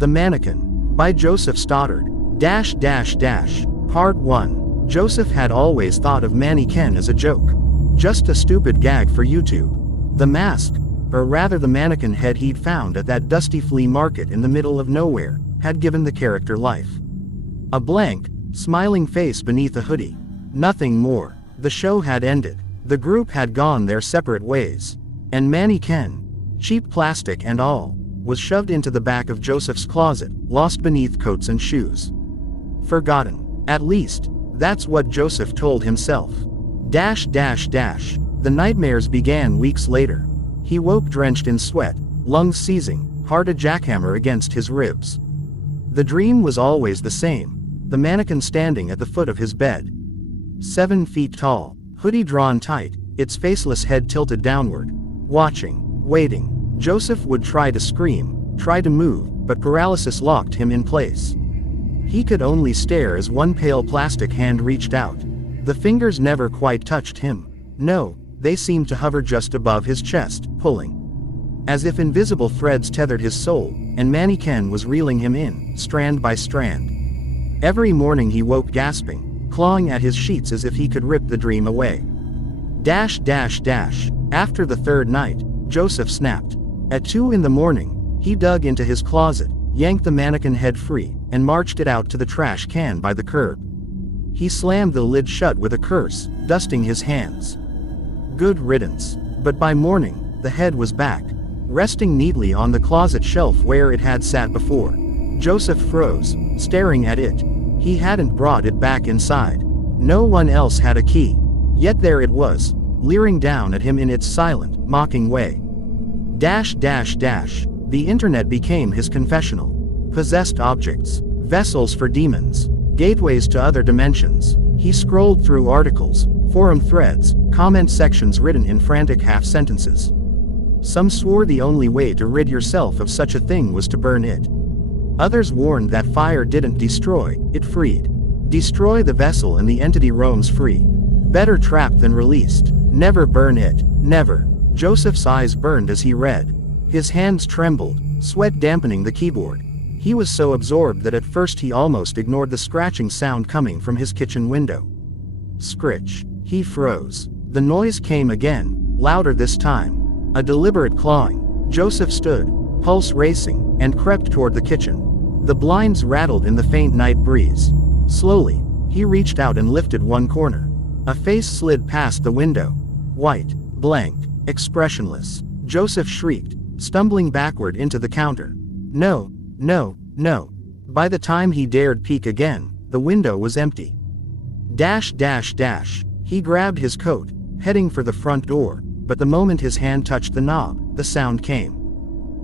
The Mannequin, by Joseph Stoddard. Part 1. Joseph had always thought of Mannequin as a joke. Just a stupid gag for YouTube. The mask, or rather the mannequin head he'd found at that dusty flea market in the middle of nowhere, had given the character life. A blank, smiling face beneath a hoodie. Nothing more. The show had ended. The group had gone their separate ways. And Mannequin, cheap plastic and all, was shoved into the back of Joseph's closet, lost beneath coats and shoes. Forgotten. At least, that's what Joseph told himself. The nightmares began weeks later. He woke drenched in sweat, lungs seizing, heart a jackhammer against his ribs. The dream was always the same. The mannequin standing at the foot of his bed. 7 feet tall, hoodie drawn tight, its faceless head tilted downward. Watching, waiting. Joseph would try to scream, try to move, but paralysis locked him in place. He could only stare as one pale plastic hand reached out. The fingers never quite touched him. No, they seemed to hover just above his chest, pulling. As if invisible threads tethered his soul, and Mannequin was reeling him in, strand by strand. Every morning he woke gasping, clawing at his sheets as if he could rip the dream away. After the third night, Joseph snapped. At 2 in the morning, he dug into his closet, yanked the mannequin head free, and marched it out to the trash can by the curb. He slammed the lid shut with a curse, dusting his hands. Good riddance. But by morning, the head was back, resting neatly on the closet shelf where it had sat before. Joseph froze, staring at it. He hadn't brought it back inside. No one else had a key. Yet there it was, leering down at him in its silent, mocking way. The internet became his confessional. Possessed objects, vessels for demons, gateways to other dimensions. He scrolled through articles, forum threads, comment sections written in frantic half-sentences. Some swore the only way to rid yourself of such a thing was to burn it. Others warned that fire didn't destroy, it freed. Destroy the vessel and the entity roams free. Better trapped than released. Never burn it, never. Joseph's eyes burned as he read. His hands trembled, sweat dampening the keyboard. He was so absorbed that at first he almost ignored the scratching sound coming from his kitchen window. Scritch. He froze. The noise came again, louder this time. A deliberate clawing. Joseph stood, pulse racing, and crept toward the kitchen. The blinds rattled in the faint night breeze. Slowly, he reached out and lifted one corner. A face slid past the window. White, blank, expressionless. Joseph shrieked, stumbling backward into the counter. No. By the time he dared peek again, the window was empty. He grabbed his coat, heading for the front door, but the moment his hand touched the knob, the sound came.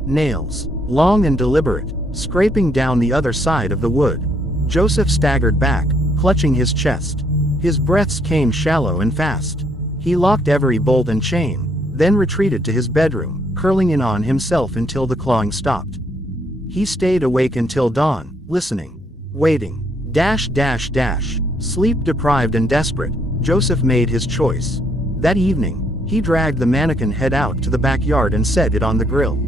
Nails, long and deliberate, scraping down the other side of the wood. Joseph staggered back, clutching his chest. His breaths came shallow and fast. He locked every bolt and chain, then retreated to his bedroom, curling in on himself until the clawing stopped. He stayed awake until dawn, listening, waiting. Sleep deprived and desperate, Joseph made his choice. That evening, he dragged the mannequin head out to the backyard and set it on the grill.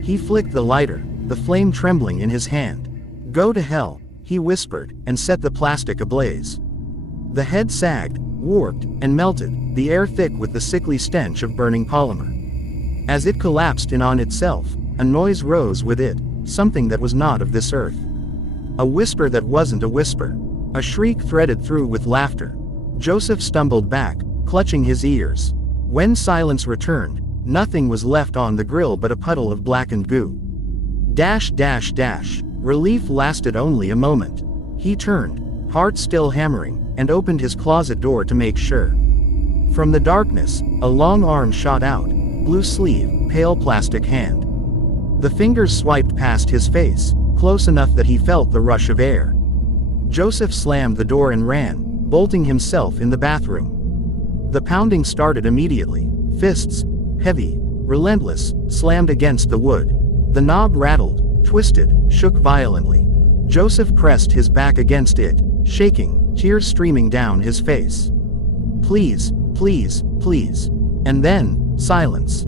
He flicked the lighter, the flame trembling in his hand. Go to hell, he whispered, and set the plastic ablaze. The head sagged, warped, and melted, the air thick with the sickly stench of burning polymer. As it collapsed in on itself, a noise rose with it, something that was not of this earth. A whisper that wasn't a whisper. A shriek threaded through with laughter. Joseph stumbled back, clutching his ears. When silence returned, nothing was left on the grill but a puddle of blackened goo. Relief lasted only a moment. He turned, heart still hammering, and opened his closet door to make sure. From the darkness, a long arm shot out, blue sleeve, pale plastic hand. The fingers swiped past his face, close enough that he felt the rush of air. Joseph slammed the door and ran, bolting himself in the bathroom. The pounding started immediately. Fists, heavy, relentless, slammed against the wood. The knob rattled, twisted, shook violently. Joseph pressed his back against it, shaking, tears streaming down his face. Please. And then, silence.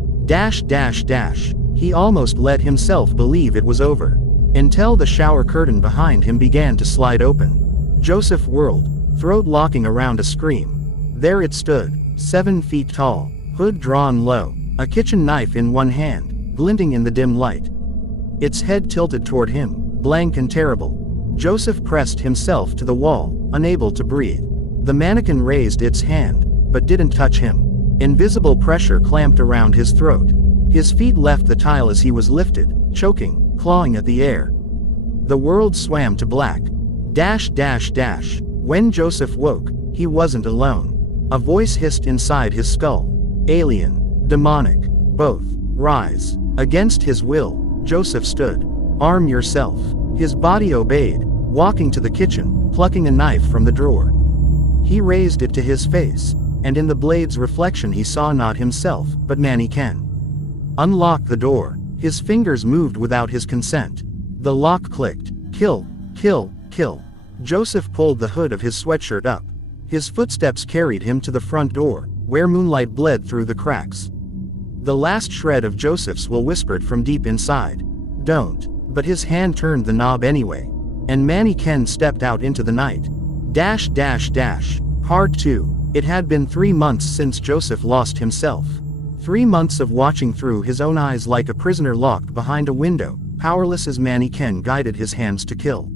He almost let himself believe it was over. Until the shower curtain behind him began to slide open. Joseph whirled, throat locking around a scream. There it stood, 7 feet tall, hood drawn low, a kitchen knife in one hand, glinting in the dim light. Its head tilted toward him, blank and terrible. Joseph pressed himself to the wall, unable to breathe. The mannequin raised its hand, but didn't touch him. Invisible pressure clamped around his throat. His feet left the tile as he was lifted, choking, clawing at the air. The world swam to black. Dash dash dash. When Joseph woke, he wasn't alone. A voice hissed inside his skull. Alien, demonic, both. Rise. Against his will, Joseph stood. Arm yourself. His body obeyed, walking to the kitchen, plucking a knife from the drawer. He raised it to his face, and in the blade's reflection he saw not himself, but Mannequin. Unlock the door. His fingers moved without his consent. The lock clicked. Kill, kill, kill. Joseph pulled the hood of his sweatshirt up. His footsteps carried him to the front door, where moonlight bled through the cracks. The last shred of Joseph's will whispered from deep inside. Don't. But his hand turned the knob anyway. And Mannequin stepped out into the night. Dash dash dash. Part 2. It had been 3 months since Joseph lost himself. 3 months of watching through his own eyes like a prisoner locked behind a window, powerless as Mannequin guided his hands to kill.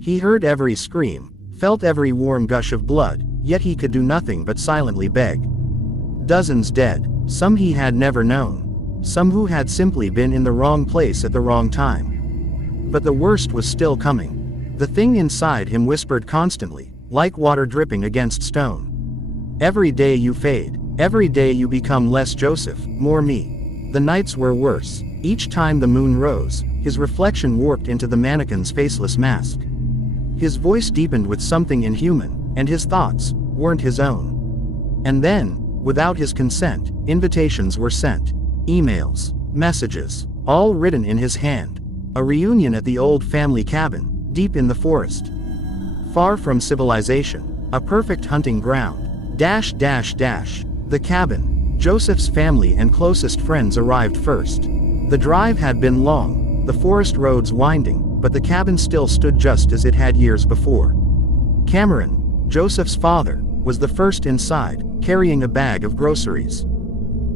He heard every scream, felt every warm gush of blood, yet he could do nothing but silently beg. Dozens dead, some he had never known. Some who had simply been in the wrong place at the wrong time. But the worst was still coming. The thing inside him whispered constantly, like water dripping against stone. Every day you fade, every day you become less Joseph, more me. The nights were worse. Each time the moon rose, his reflection warped into the mannequin's faceless mask. His voice deepened with something inhuman, and his thoughts weren't his own. And then, without his consent, invitations were sent. Emails, messages, all written in his hand. A reunion at the old family cabin, deep in the forest. Far from civilization, a perfect hunting ground. Dash dash dash. The cabin. Joseph's family and closest friends arrived first. The drive had been long, the forest roads winding, but the cabin still stood just as it had years before. Cameron, Joseph's father, was the first inside, carrying a bag of groceries.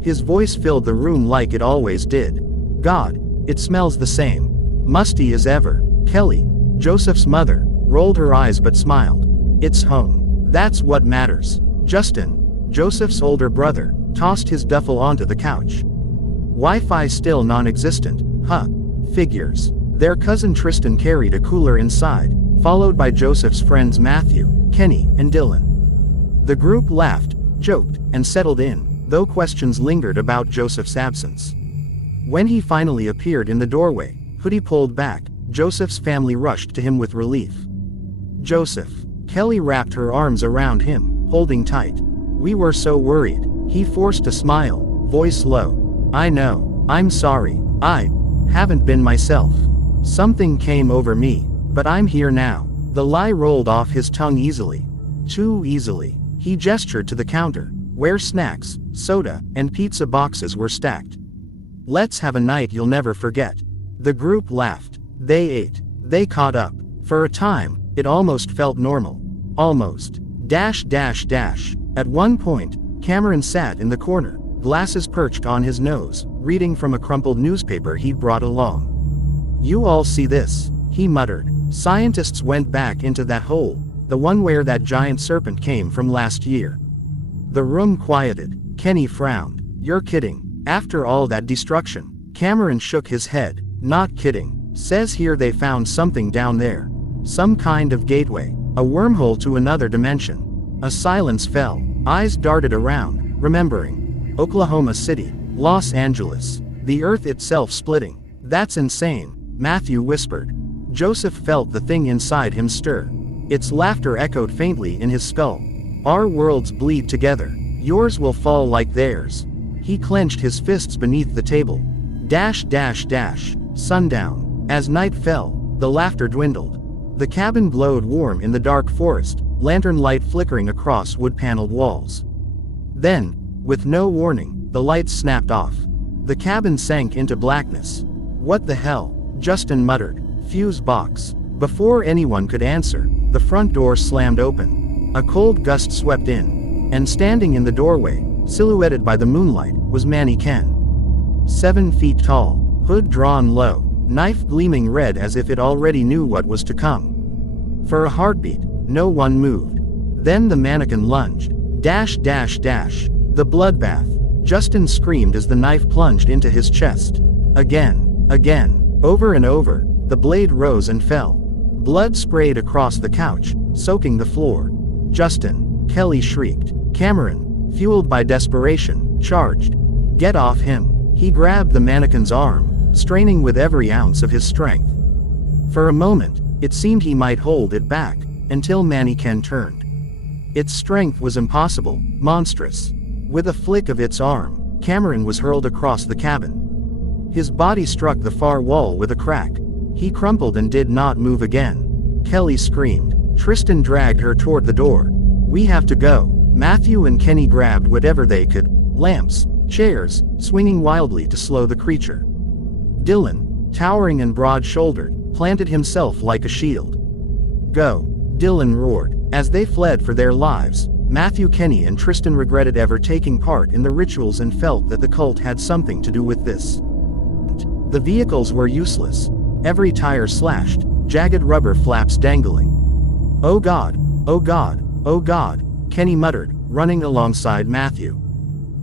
His voice filled the room like it always did. God, it smells the same. Musty as ever. Kelly, Joseph's mother, rolled her eyes but smiled. It's home. That's what matters. Justin, Joseph's older brother, tossed his duffel onto the couch. Wi-Fi still non-existent. Huh. Figures. Their cousin Tristan carried a cooler inside, followed by Joseph's friends Matthew, Kenny, and Dylan. The group laughed, joked, and settled in, though questions lingered about Joseph's absence. When he finally appeared in the doorway, hoodie pulled back, Joseph's family rushed to him with relief. Joseph. Kelly wrapped her arms around him, holding tight. We were so worried. He forced a smile, voice low. I know. I'm sorry. I haven't been myself. Something came over me, but I'm here now. The lie rolled off his tongue easily. Too easily. He gestured to the counter, where snacks, soda, and pizza boxes were stacked. Let's have a night you'll never forget. The group laughed. They ate. They caught up. For a time, it almost felt normal. Almost. Dash dash dash. At one point, Cameron sat in the corner, glasses perched on his nose, reading from a crumpled newspaper he'd brought along. You all see this, he muttered. Scientists went back into that hole, the one where that giant serpent came from last year. The room quieted. Kenny frowned. You're kidding. After all that destruction. Cameron shook his head. Not kidding. Says here they found something down there. Some kind of gateway. A wormhole to another dimension. A silence fell. Eyes darted around, remembering. Oklahoma City. Los Angeles. The earth itself splitting. That's insane, Matthew whispered. Joseph felt the thing inside him stir. Its laughter echoed faintly in his skull. Our worlds bleed together. Yours will fall like theirs. He clenched his fists beneath the table. Dash dash dash. Sundown. As night fell, the laughter dwindled. The cabin glowed warm in the dark forest, lantern light flickering across wood-paneled walls. Then, with no warning, the lights snapped off. The cabin sank into blackness. What the hell? Justin muttered. Fuse box. Before anyone could answer, the front door slammed open. A cold gust swept in. And standing in the doorway, silhouetted by the moonlight, was Mannequin. 7 feet tall, hood drawn low, knife gleaming red as if it already knew what was to come. For a heartbeat, no one moved. Then the mannequin lunged. Dash dash dash. The bloodbath. Justin screamed as the knife plunged into his chest. Again, again, over and over, the blade rose and fell. Blood sprayed across the couch, soaking the floor. Justin, Kelly shrieked. Cameron, fueled by desperation, charged. Get off him. He grabbed the mannequin's arm, straining with every ounce of his strength. For a moment, it seemed he might hold it back, until Mannequin turned. Its strength was impossible, monstrous. With a flick of its arm, Cameron was hurled across the cabin. His body struck the far wall with a crack. He crumpled and did not move again. Kelly screamed. Tristan dragged her toward the door. We have to go. Matthew and Kenny grabbed whatever they could, lamps, chairs, swinging wildly to slow the creature. Dylan, towering and broad-shouldered, planted himself like a shield. Go, Dylan roared. As they fled for their lives, Matthew, Kenny and Tristan regretted ever taking part in the rituals and felt that the cult had something to do with this. The vehicles were useless. Every tire slashed, jagged rubber flaps dangling. Oh God, oh God, oh God, Kenny muttered, running alongside Matthew.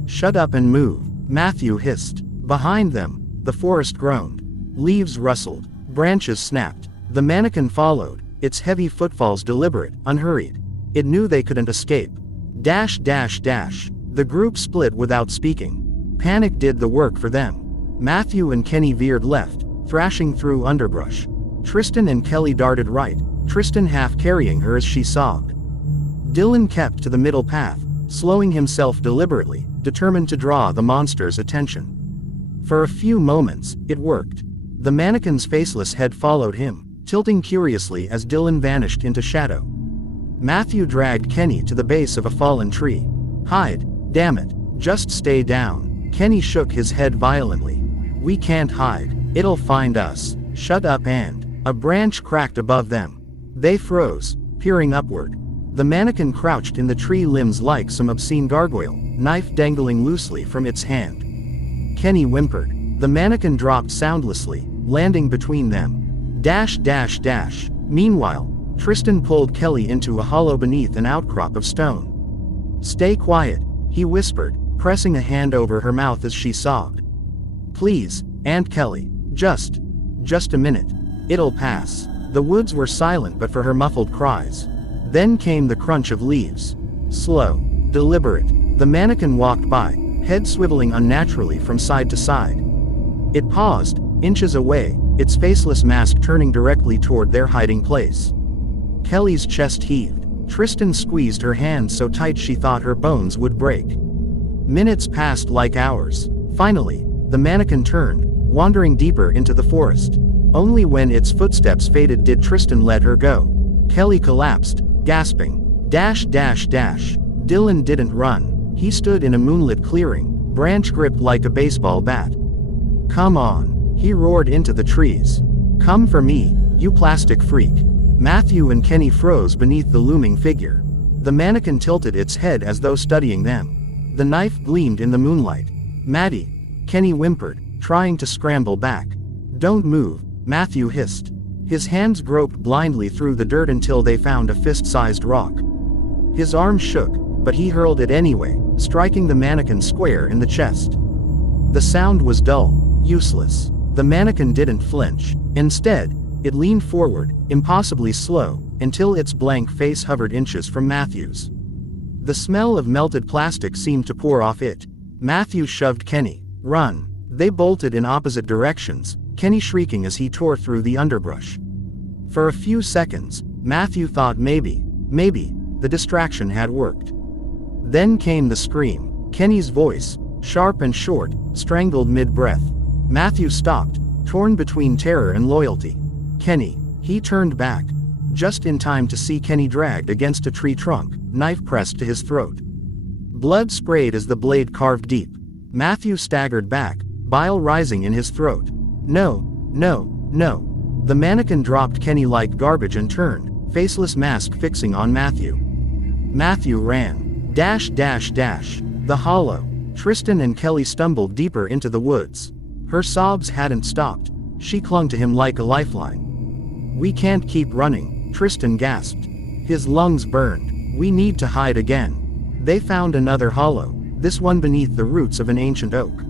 Shut up and move, Matthew hissed. Behind them, the forest groaned. Leaves rustled, branches snapped. The mannequin followed, its heavy footfalls deliberate, unhurried. It knew they couldn't escape. Dash dash dash. The group split without speaking. Panic did the work for them. Matthew and Kenny veered left, thrashing through underbrush. Tristan and Kelly darted right, Tristan half carrying her as she sobbed. Dylan kept to the middle path, slowing himself deliberately, determined to draw the monster's attention. For a few moments, it worked. The mannequin's faceless head followed him, tilting curiously as Dylan vanished into shadow. Matthew dragged Kenny to the base of a fallen tree. Hide, damn it, just stay down. Kenny shook his head violently. We can't hide, it'll find us. Shut up. And a branch cracked above them. They froze, peering upward. The mannequin crouched in the tree limbs like some obscene gargoyle, knife dangling loosely from its hand. Kenny whimpered. The mannequin dropped soundlessly, landing between them. Dash dash dash. Meanwhile, Tristan pulled Kelly into a hollow beneath an outcrop of stone. Stay quiet, he whispered, pressing a hand over her mouth as she sobbed. Please, Aunt Kelly, just a minute. It'll pass. The woods were silent but for her muffled cries. Then came the crunch of leaves. Slow, deliberate. The mannequin walked by, head swiveling unnaturally from side to side. It paused, inches away, its faceless mask turning directly toward their hiding place. Kelly's chest heaved. Tristan squeezed her hand so tight she thought her bones would break. Minutes passed like hours. Finally, the mannequin turned, wandering deeper into the forest. Only when its footsteps faded did Tristan let her go. Kelly collapsed, gasping. Dash dash dash. Dylan didn't run. He stood in a moonlit clearing, branch gripped like a baseball bat. Come on, he roared into the trees. Come for me, you plastic freak. Matthew and Kenny froze beneath the looming figure. The mannequin tilted its head as though studying them. The knife gleamed in the moonlight. Maddie, Kenny whimpered, trying to scramble back. Don't move, Matthew hissed. His hands groped blindly through the dirt until they found a fist-sized rock. His arm shook, but he hurled it anyway, striking the mannequin square in the chest. The sound was dull, useless. The mannequin didn't flinch. Instead, it leaned forward, impossibly slow, until its blank face hovered inches from Matthew's. The smell of melted plastic seemed to pour off it. Matthew shoved Kenny. Run. They bolted in opposite directions, Kenny shrieking as he tore through the underbrush. For a few seconds, Matthew thought maybe, the distraction had worked. Then came the scream. Kenny's voice, sharp and short, strangled mid-breath. Matthew stopped, torn between terror and loyalty. Kenny. He turned back, just in time to see Kenny dragged against a tree trunk, knife pressed to his throat. Blood sprayed as the blade carved deep. Matthew staggered back, bile rising in his throat. No, no, no. The mannequin dropped Kenny like garbage and turned, faceless mask fixing on Matthew. Matthew ran. Dash dash dash. The hollow. Tristan and Kelly stumbled deeper into the woods. Her sobs hadn't stopped. She clung to him like a lifeline. "We can't keep running," Tristan gasped. His lungs burned. "We need to hide again." They found another hollow, this one beneath the roots of an ancient oak.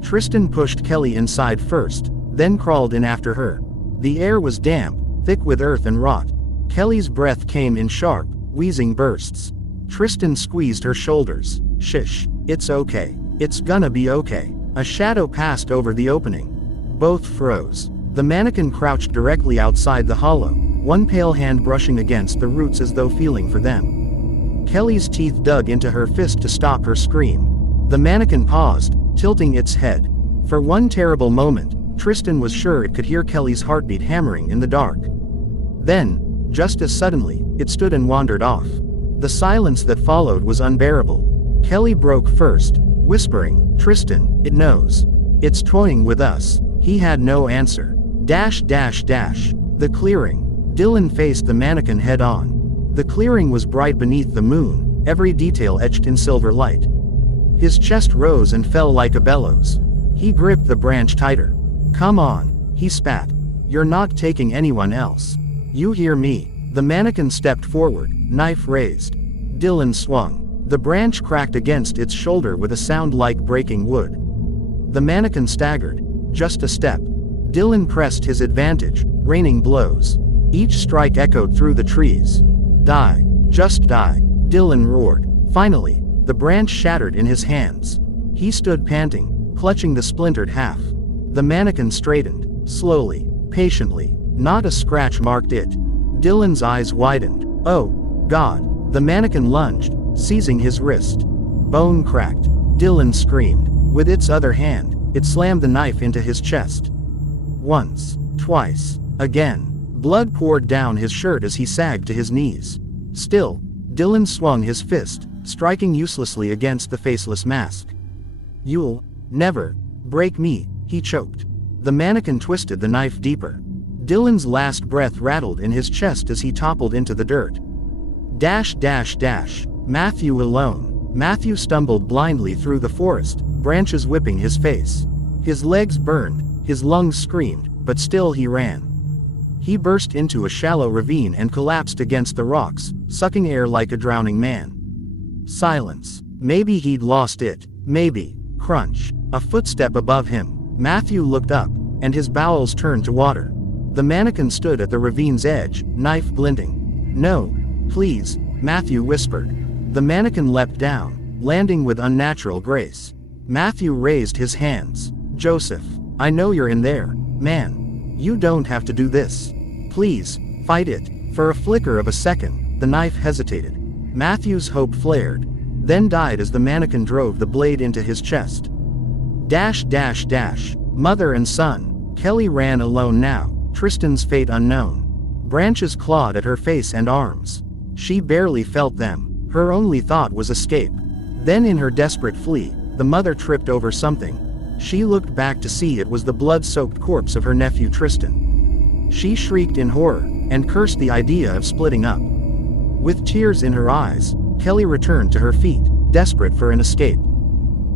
Tristan pushed Kelly inside first, then crawled in after her. The air was damp, thick with earth and rot. Kelly's breath came in sharp, wheezing bursts. Tristan squeezed her shoulders. "Shish, it's okay. It's gonna be okay." A shadow passed over the opening. Both froze. The mannequin crouched directly outside the hollow, one pale hand brushing against the roots as though feeling for them. Kelly's teeth dug into her fist to stop her scream. The mannequin paused, tilting its head. For one terrible moment, Tristan was sure it could hear Kelly's heartbeat hammering in the dark. Then, just as suddenly, it stood and wandered off. The silence that followed was unbearable. Kelly broke first, whispering, "Tristan, it knows. It's toying with us." He had no answer. Dash dash dash. The clearing. Dylan faced the mannequin head on. The clearing was bright beneath the moon, every detail etched in silver light. His chest rose and fell like a bellows. He gripped the branch tighter. "Come on," he spat. "You're not taking anyone else. You hear me?" The mannequin stepped forward, knife raised. Dylan swung. The branch cracked against its shoulder with a sound like breaking wood. The mannequin staggered. Just a step. Dylan pressed his advantage, raining blows. Each strike echoed through the trees. "Die. Just die," Dylan roared. Finally, the branch shattered in his hands. He stood panting, clutching the splintered half. The mannequin straightened, slowly, patiently. Not a scratch marked it. Dylan's eyes widened. "Oh, God." The mannequin lunged, seizing his wrist. Bone cracked. Dylan screamed. With its other hand, it slammed the knife into his chest. Once, twice, again. Blood poured down his shirt as he sagged to his knees. Still, Dylan swung his fist, striking uselessly against the faceless mask. "You'll never break me," he choked. The mannequin twisted the knife deeper. Dylan's last breath rattled in his chest as he toppled into the dirt. Dash dash dash. Matthew alone. Matthew stumbled blindly through the forest, branches whipping his face. His legs burned, his lungs screamed, but still he ran. He burst into a shallow ravine and collapsed against the rocks, sucking air like a drowning man. Silence. Maybe he'd lost it. Maybe. Crunch. A footstep above him. Matthew looked up, and his bowels turned to water. The mannequin stood at the ravine's edge, knife glinting. "No. Please," Matthew whispered. The mannequin leapt down, landing with unnatural grace. Matthew raised his hands. "Joseph, I know you're in there, man. You don't have to do this. Please, fight it." For a flicker of a second, the knife hesitated. Matthew's hope flared, then died as the mannequin drove the blade into his chest. Dash dash dash. Mother and son. Kelly ran alone now, Tristan's fate unknown. Branches clawed at her face and arms. She barely felt them. Her only thought was escape. Then in her desperate flee, the mother tripped over something. She looked back to see it was the blood-soaked corpse of her nephew Tristan. She shrieked in horror, and cursed the idea of splitting up. With tears in her eyes, Kelly returned to her feet, desperate for an escape.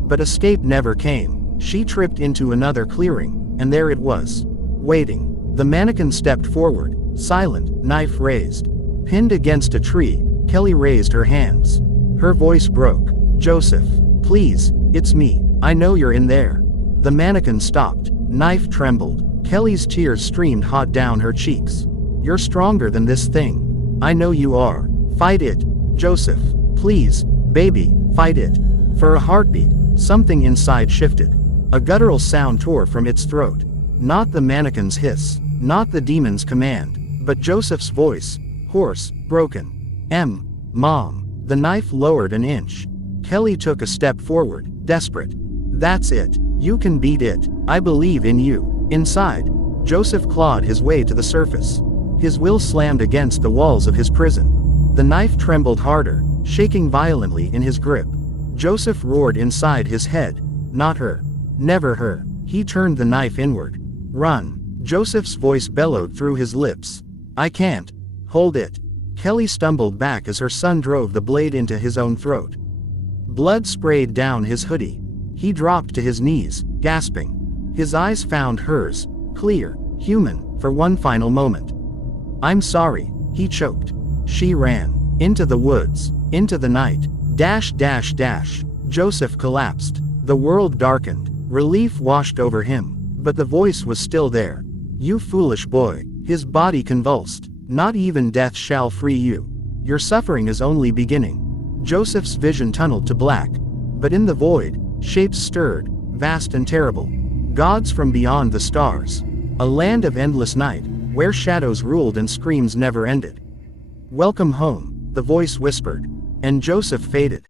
But escape never came. She tripped into another clearing, and there it was. Waiting. The mannequin stepped forward, silent, knife raised. Pinned against a tree, Kelly raised her hands. Her voice broke. "Joseph, please, it's me. I know you're in there." The mannequin stopped. Knife trembled. Kelly's tears streamed hot down her cheeks. "You're stronger than this thing. I know you are. Fight it, Joseph. Please, baby, fight it." For a heartbeat, something inside shifted. A guttural sound tore from its throat. Not the mannequin's hiss, not the demon's command, but Joseph's voice, hoarse, broken. Mom." The knife lowered an inch. Kelly took a step forward, desperate. "That's it. You can beat it. I believe in you." Inside, Joseph clawed his way to the surface. His will slammed against the walls of his prison. The knife trembled harder, shaking violently in his grip. Joseph roared inside his head. Not her. Never her. He turned the knife inward. "Run." Joseph's voice bellowed through his lips. I can't. Hold it. Kelly stumbled back as her son drove the blade into his own throat. Blood sprayed down his hoodie. He dropped to his knees, gasping. His eyes found hers, clear, human, for one final moment. I'm sorry, he choked. She ran. Into the woods. Into the night. Dash dash dash. Joseph collapsed. The world darkened. Relief washed over him. But the voice was still there. You foolish boy. His body convulsed. Not even death shall free you. Your suffering is only beginning. Joseph's vision tunneled to black. But in the void, shapes stirred, vast and terrible. Gods from beyond the stars. A land of endless night, where shadows ruled and screams never ended. Welcome home, the voice whispered. And Joseph faded.